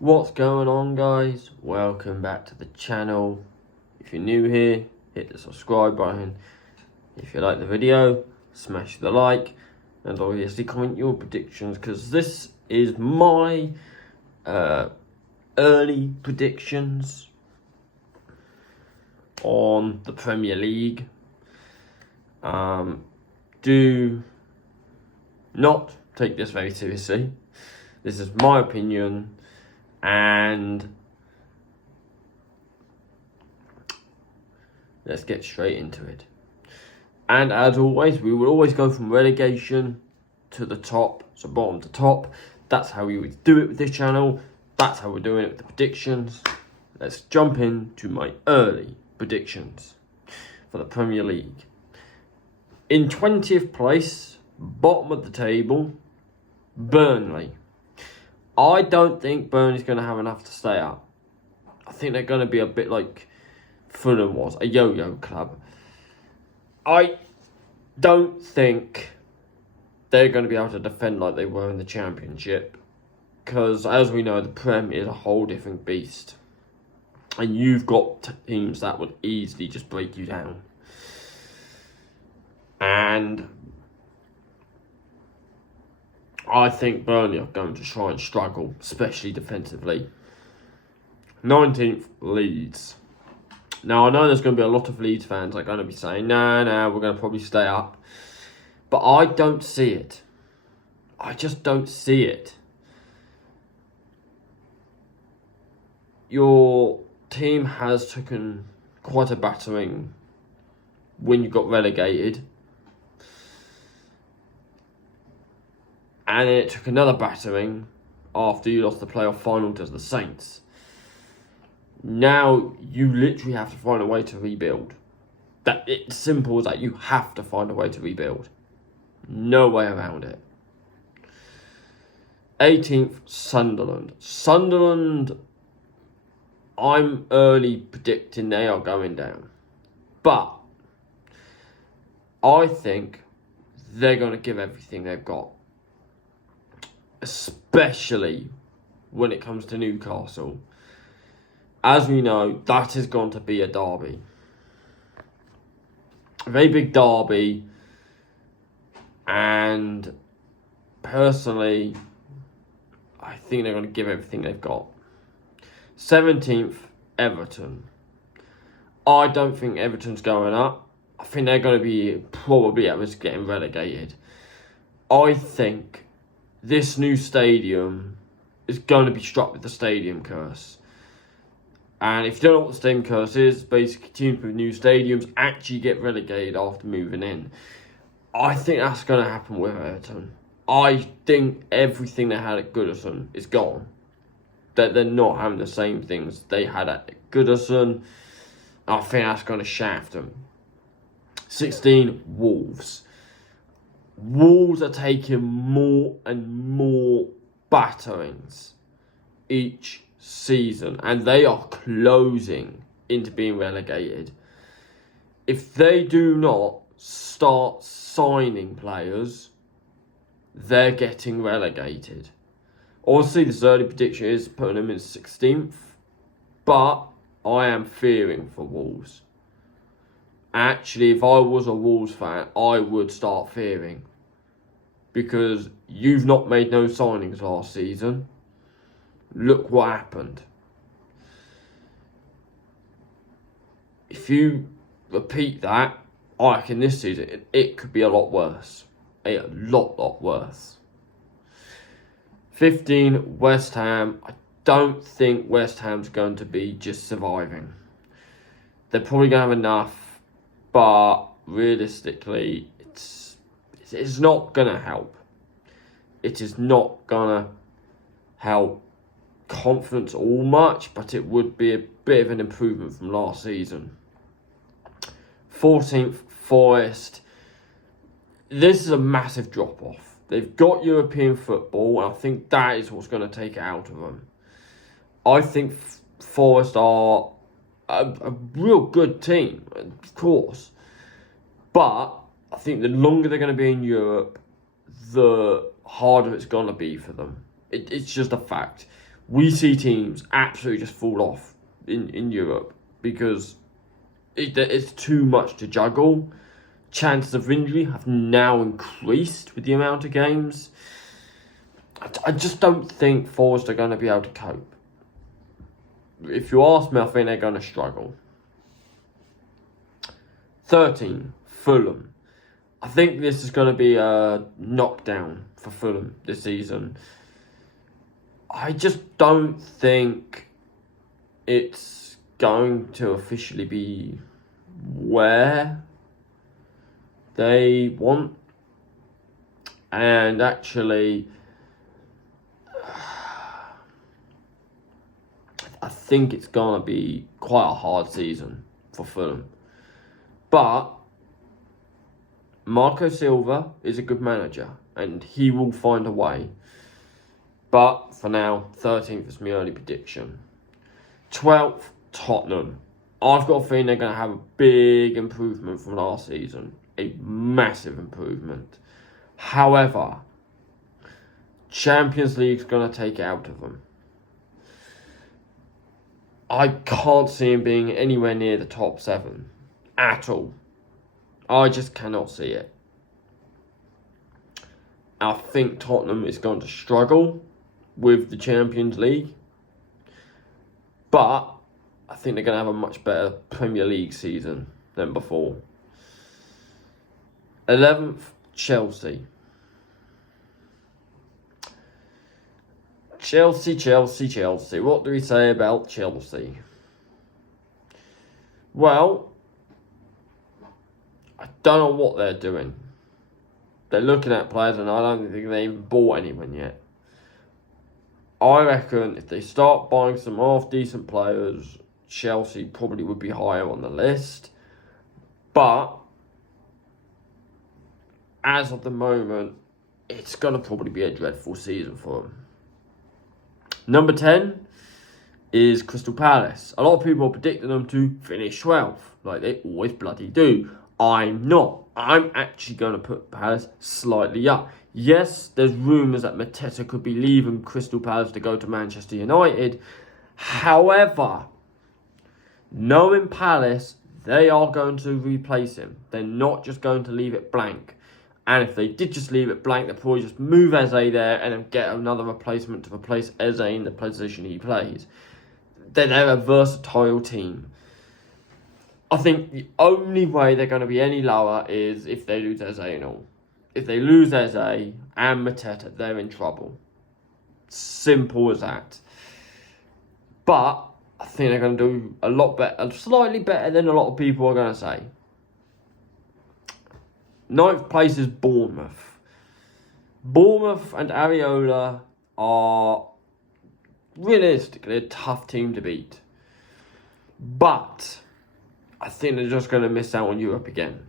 What's going on, guys? Welcome back to the channel. If you're new here, hit the subscribe button. If you like the video, smash the like, and obviously comment your predictions, because this is my early predictions on the Premier League. Do not take this very seriously. This is my opinion, and let's get straight into it. And as always, we will always go from relegation to the top, so bottom to top. That's how we would do it with this channel. That's how we're doing it with the predictions. Let's jump into my early predictions for the Premier League. In 20th place, bottom of the table, Burnley. I don't think Burnley's going to have enough to stay up. I think they're going to be a bit like Fulham was, a yo-yo club. I don't think they're going to be able to defend like they were in the Championship, because as we know, the Prem is a whole different beast, and you've got teams that would easily just break you down. And I think Burnley are going to try and struggle, especially defensively. 19th, Leeds. Now, I know there's going to be a lot of Leeds fans that are going to be saying, nah, we're going to probably stay up. But I don't see it. I just don't see it. Your team has taken quite a battering when you got relegated. And then it took another battering after you lost the playoff final to the Saints. Now you literally have to find a way to rebuild. That it's simple as that. You have to find a way to rebuild. No way around it. 18th, Sunderland. Sunderland, I'm early predicting they are going down. But I think they're going to give everything they've got. Especially when it comes to Newcastle. As we know, that is going to be a derby. A very big derby. And personally, I think they're going to give everything they've got. 17th, Everton. I don't think Everton's going up. I think they're going to be probably at risk of getting relegated. I think this new stadium is going to be struck with the stadium curse. And if you don't know what the stadium curse is, basically teams with new stadiums actually get relegated after moving in. I think that's going to happen with Everton. I think everything they had at Goodison is gone. That they're not having the same things they had at Goodison. I think that's going to shaft them. 16, Wolves. Wolves are taking more and more batterings each season, and they are closing into being relegated. If they do not start signing players, they're getting relegated. Obviously, this early prediction is putting them in 16th, but I am fearing for Wolves. Actually, if I was a Wolves fan, I would start fearing. Because you've not made no signings last season. Look what happened. If you repeat that, I reckon this season, it could be a lot worse. A lot worse. 15, West Ham. I don't think West Ham's going to be just surviving. They're probably going to have enough. But realistically, it's not going to help. It is not going to help confidence all much, but it would be a bit of an improvement from last season. 14th, Forest. This is a massive drop-off. They've got European football, and I think that is what's going to take it out of them. I think Forest are a real good team, of course. But I think the longer they're going to be in Europe, the harder it's going to be for them. It's just a fact. we see teams absolutely just fall off in Europe because it's too much to juggle. Chances of injury have now increased with the amount of games. I just don't think Forest are going to be able to cope. If you ask me, I think they're going to struggle. 13, Fulham. I think this is going to be a knockdown for Fulham this season. I just don't think it's going to officially be where they want. And actually, I think it's going to be quite a hard season for Fulham. But Marco Silva is a good manager and he will find a way. But for now, 13th is my early prediction. 12th, Tottenham. I've got a feeling they're going to have a big improvement from last season. A massive improvement. However, Champions League's going to take it out of them. I can't see him being anywhere near the top 7 at all. I just cannot see it. I think Tottenham is going to struggle with the Champions League. But I think they're going to have a much better Premier League season than before. 11th, Chelsea. Chelsea. What do we say about Chelsea? Well, I don't know what they're doing. They're looking at players and I don't think they even bought anyone yet. I reckon if they start buying some half-decent players, Chelsea probably would be higher on the list. But as of the moment, it's going to probably be a dreadful season for them. Number 10 is Crystal Palace. A lot of people are predicting them to finish 12th, like they always bloody do. I'm not. I'm actually going to put Palace slightly up. Yes, there's rumours that Mateta could be leaving Crystal Palace to go to Manchester United. However, knowing Palace, they are going to replace him. They're not just going to leave it blank. And if they did just leave it blank, they'd probably just move Eze there and then get another replacement to replace Eze in the position he plays. They're a versatile team. I think the only way they're going to be any lower is if they lose Eze and all. If they lose Eze and Mateta, they're in trouble. Simple as that. But I think they're going to do a lot better, slightly better than a lot of people are going to say. 9th place is Bournemouth. Bournemouth and Areola are realistically a tough team to beat. But I think they're just going to miss out on Europe again.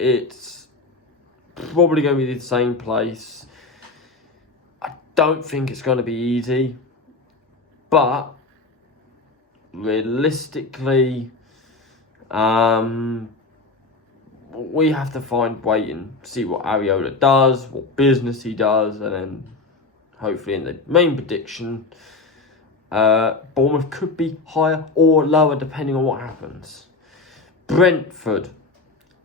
It's probably going to be the same place. I don't think it's going to be easy. But realistically, we have to wait and see what Areola does, what business he does, and then hopefully in the main prediction, Bournemouth could be higher or lower depending on what happens. Brentford.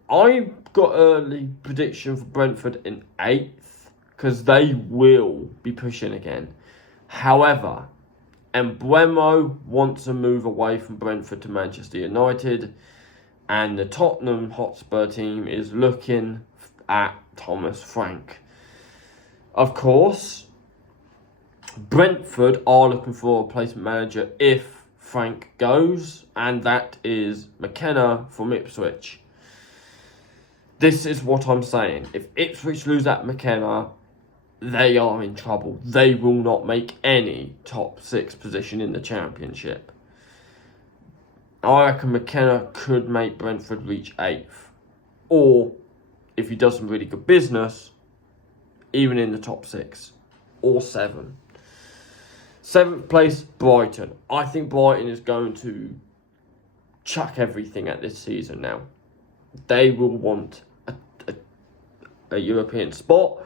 I've got early prediction for Brentford in 8th because they will be pushing again. However, Mbeumo wants to move away from Brentford to Manchester United. And the Tottenham Hotspur team is looking at Thomas Frank. Of course, Brentford are looking for a replacement manager if Frank goes, and that is McKenna from Ipswich. This is what I'm saying. If Ipswich lose that McKenna, they are in trouble. They will not make any top 6 position in the Championship. I reckon McKenna could make Brentford reach 8th. Or, if he does some really good business, even in the top 6. Or 7. 7th place, Brighton. I think Brighton is going to chuck everything at this season now. They will want a European spot.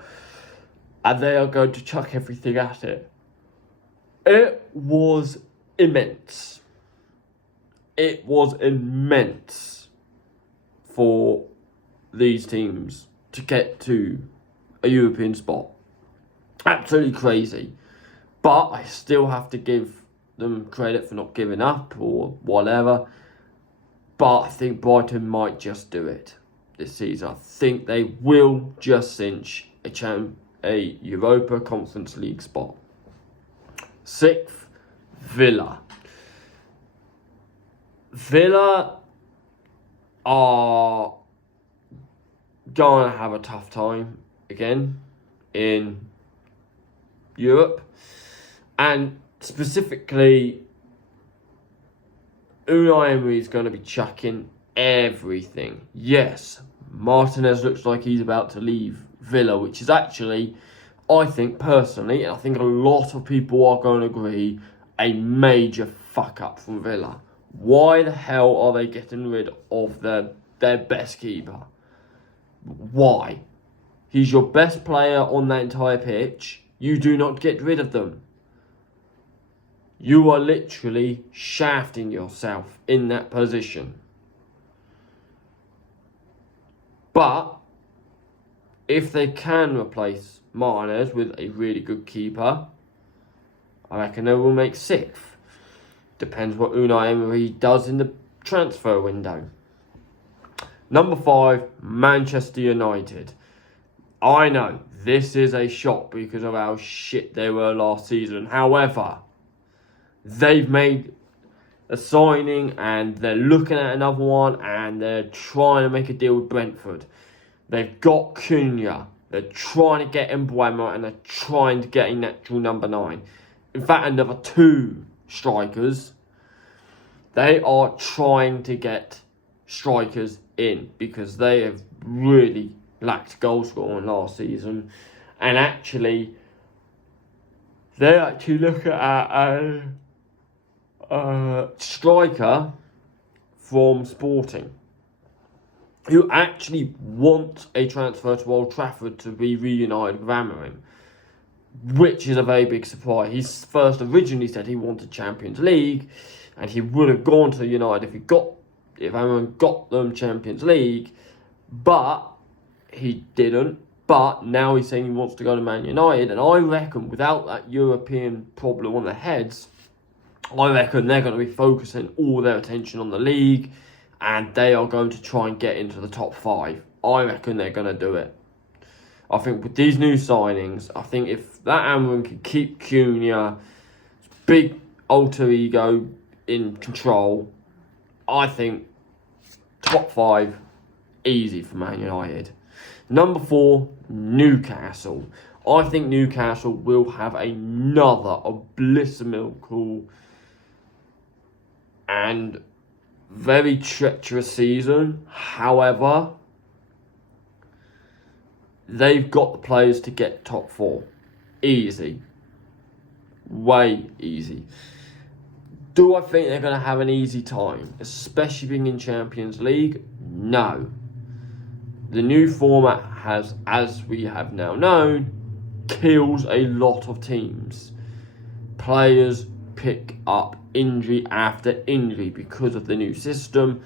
And they are going to chuck everything at it. It was immense. It was immense for these teams to get to a European spot. Absolutely crazy. But I still have to give them credit for not giving up or whatever. But I think Brighton might just do it this season. I think they will just cinch a Europa Conference League spot. 6th, Villa. Villa are going to have a tough time again in Europe. And specifically, Unai Emery is going to be chucking everything. Yes, Martinez looks like he's about to leave Villa, which is actually, I think personally, and I think a lot of people are going to agree, a major fuck up from Villa. Why the hell are they getting rid of their best keeper? Why? He's your best player on that entire pitch. You do not get rid of them. You are literally shafting yourself in that position. But if they can replace Martinez with a really good keeper, I reckon they will make 6th. Depends what Unai Emery does in the transfer window. Number 5, Manchester United. I know this is a shock because of how shit they were last season. However, they've made a signing and they're looking at another one and they're trying to make a deal with Brentford. They've got Cunha. They're trying to get Mbeumo and they're trying to get a natural number 9. In fact, another 2 strikers. They are trying to get strikers in because they have really lacked goal scoring last season. And actually, they actually look at a striker from Sporting who actually wants a transfer to Old Trafford to be reunited with Amorim, which is a very big surprise. He first originally said he wanted Champions League and he would have gone to United if Amorim got them Champions League, but he didn't. But now he's saying he wants to go to Man United, and I reckon without that European problem on their heads, I reckon they're going to be focusing all their attention on the league, and they are going to try and get into the top 5. I reckon they're going to do it. I think with these new signings, I think if that Amorim can keep Cunha, big alter ego in control, I think top 5 easy for Man United. Number 4, Newcastle. I think Newcastle will have another abysmal and very treacherous season. However, they've got the players to get top 4. Easy. Way easy. Do I think they're going to have an easy time, especially being in Champions League? No. The new format has, as we have now known, kills a lot of teams. Players pick up injury after injury because of the new system.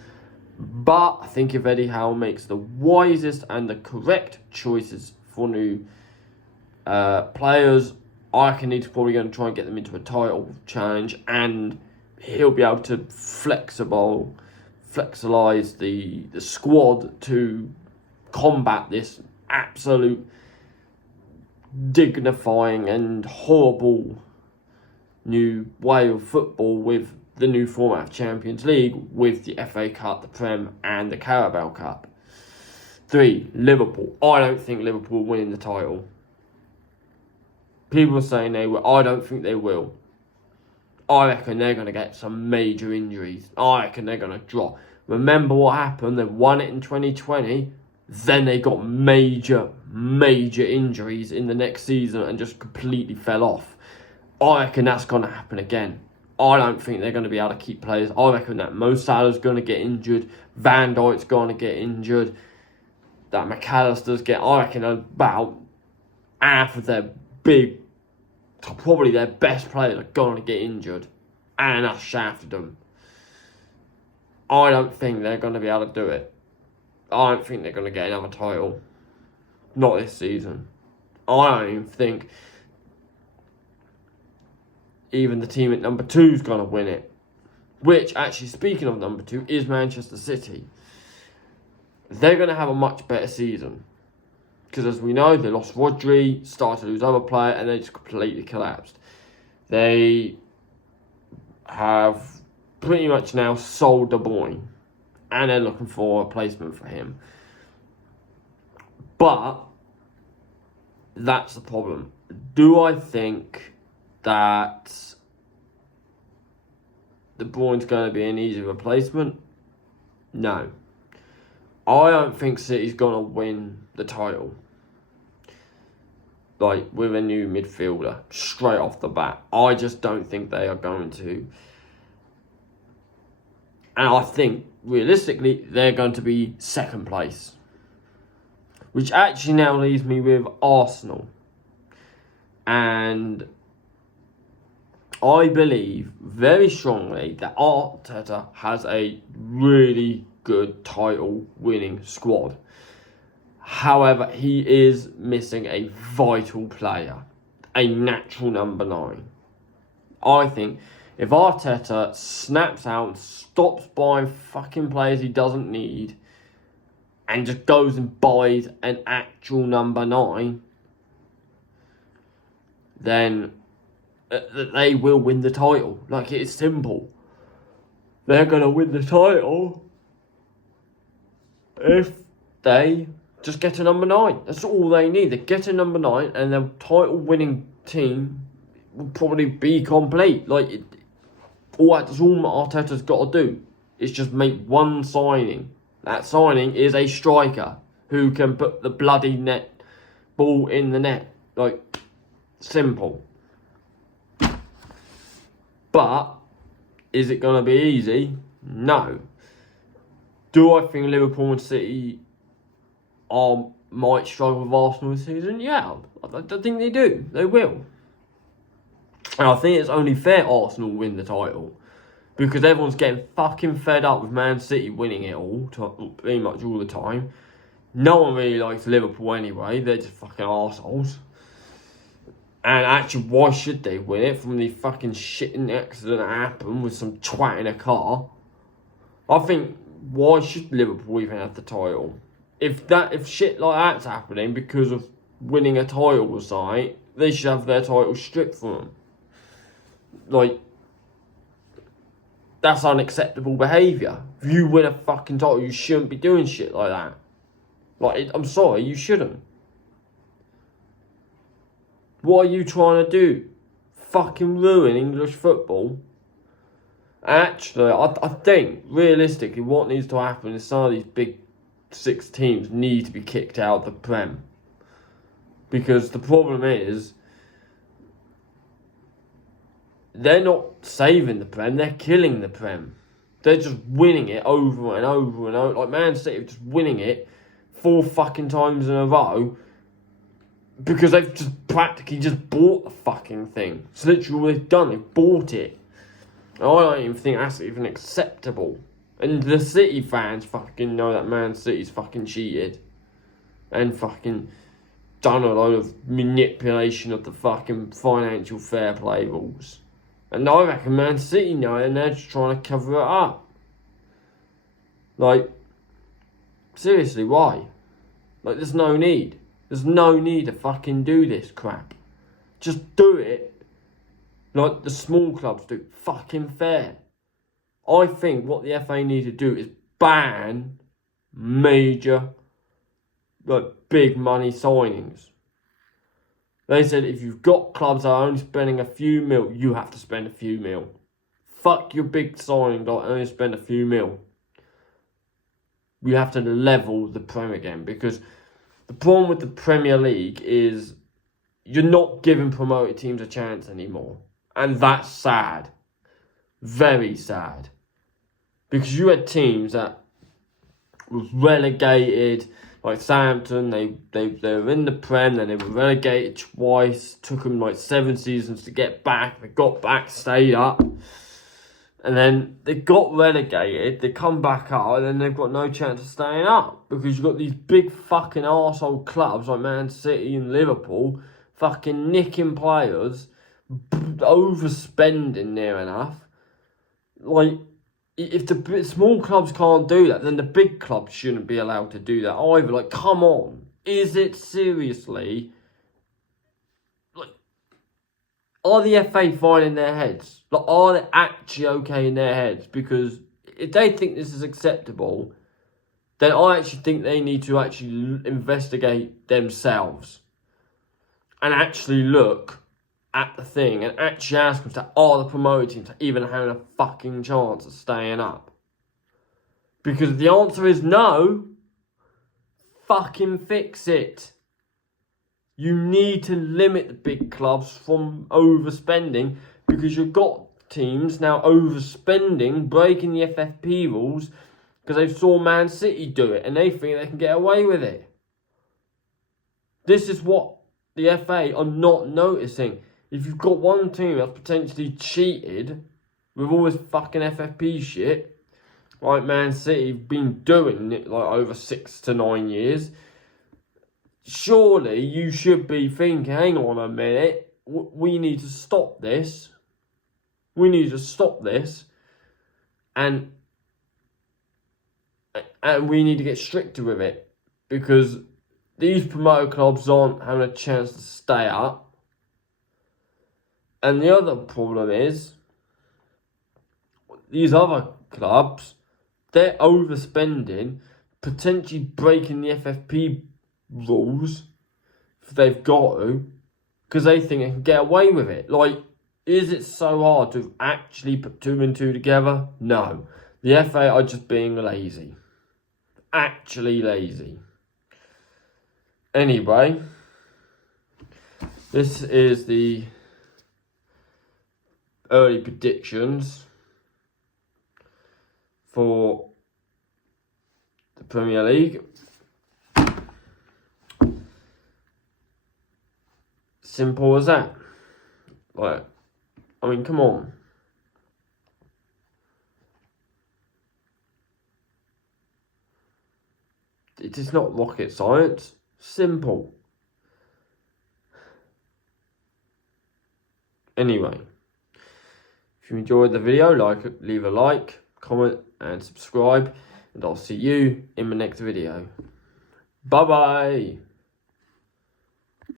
But I think if Eddie Howe makes the wisest and the correct choices for new players, I reckon he's probably going to try and get them into a title challenge, and he'll be able to flexibilize the squad to combat this absolute dignifying and horrible new way of football with the new format of Champions League, with the FA Cup, the Prem and the Carabao Cup. 3, Liverpool. I don't think Liverpool will win the title. People are saying they will. I don't think they will. I reckon they're going to get some major injuries. I reckon they're going to drop. Remember what happened? They won it in 2020. Then they got major injuries in the next season and just completely fell off. I reckon that's going to happen again. I don't think they're going to be able to keep players. I reckon that Mo Salah's going to get injured. Van Dijk's going to get injured. That McAllister's I reckon about half of their big probably their best players are going to get injured and us shafted them. I don't think they're going to be able to do it. I don't think they're going to get another title. Not this season. I don't even think even the team at number 2 is going to win it. Which, actually, speaking of number 2, is Manchester City. They're going to have a much better season. Because as we know, they lost Rodri, started to lose other players, and they just completely collapsed. They have pretty much now sold De Bruyne. And they're looking for a replacement for him. But that's the problem. Do I think that De Bruyne's going to be an easy replacement? No. I don't think City's going to win the title. Like, with a new midfielder, straight off the bat. I just don't think they are going to. And I think, realistically, they're going to be second place. Which actually now leaves me with Arsenal. And I believe very strongly that Arteta has a really good title-winning squad. However, he is missing a vital player. A natural number 9. I think if Arteta snaps out and stops buying fucking players he doesn't need and just goes and buys an actual number 9, then they will win the title. Like, it's simple. They're going to win the title if they just get a number 9. That's all they need. They get a number 9 and their title-winning team will probably be complete. Like, that's all Arteta's got to do. Is just make one signing. That signing is a striker who can put the bloody ball in the net. Like, simple. But, is it going to be easy? No. Do I think Liverpool and City might struggle with Arsenal this season? Yeah, I think they do. They will. And I think it's only fair Arsenal win the title. Because everyone's getting fucking fed up with Man City winning it all, pretty much all the time. No one really likes Liverpool anyway. They're just fucking arseholes. And actually, why should they win it from the fucking shitting accident that happened with some twat in a car? I think, why should Liverpool even have the title? If shit like that's happening because of winning a title or something, they should have their title stripped from them. Like, that's unacceptable behaviour. If you win a fucking title, you shouldn't be doing shit like that. Like, I'm sorry, you shouldn't. What are you trying to do? Fucking ruin English football? Actually, I think, realistically, what needs to happen is some of these big 6 teams need to be kicked out of the Prem. Because the problem is, they're not saving the Prem, they're killing the Prem. They're just winning it over and over and over. Like, Man City are just winning it 4 fucking times in a row because they've just practically just bought the fucking thing. It's literally all they've done, they've bought it. And I don't even think that's even acceptable. And the City fans fucking know that Man City's fucking cheated. And fucking done a load of manipulation of the fucking financial fair play rules. And I reckon Man City know it and they're just trying to cover it up. Like, seriously, why? Like, there's no need. There's no need to fucking do this crap. Just do it like the small clubs do. Fucking fair. I think what the FA need to do is ban major, like, big money signings. They said if you've got clubs that are only spending a few mil, you have to spend a few mil. Fuck your big signing that only spend a few mil. We have to level the Prem again, because the problem with the Premier League is you're not giving promoted teams a chance anymore. And that's sad. Very sad. Because you had teams that were relegated, Like Southampton, they were in the Prem, then they were relegated twice. Took them like 7 seasons to get back. They got back, stayed up. And then they got relegated, they come back out, and then they've got no chance of staying up. Because you've got these big fucking arsehole clubs like Man City and Liverpool fucking nicking players, overspending near enough. Like, if the small clubs can't do that, then the big clubs shouldn't be allowed to do that either. Like, come on. Is it seriously... Are the FA fine in their heads? Like, are they actually okay in their heads? Because if they think this is acceptable, then I actually think they need to actually investigate themselves. And actually look at the thing and actually ask themselves, are the promoted teams even having a fucking chance of staying up? Because if the answer is no, fucking fix it. You need to limit the big clubs from overspending, because you've got teams now overspending, breaking the FFP rules, because they saw Man City do it and they think they can get away with it. This is what the FA are not noticing. If you've got one team that's potentially cheated with all this fucking FFP shit, like Man City have been doing it like over 6 to 9 years, surely you should be thinking, hang on a minute, we need to stop this. We need to stop this. And we need to get stricter with it. Because these promoter clubs aren't having a chance to stay up. And the other problem is, these other clubs, they're overspending, potentially breaking the FFP rules if they've got to, because they think they can get away with it. Like, is it so hard to actually put 2 and 2 together? No. The FA are just being lazy. Actually lazy. Anyway, this is the early predictions for the Premier League. Simple as that. Like, I mean, come on. It is not rocket science. Simple. Anyway, if you enjoyed the video, leave a like, comment and subscribe, and I'll see you in my next video. Bye bye.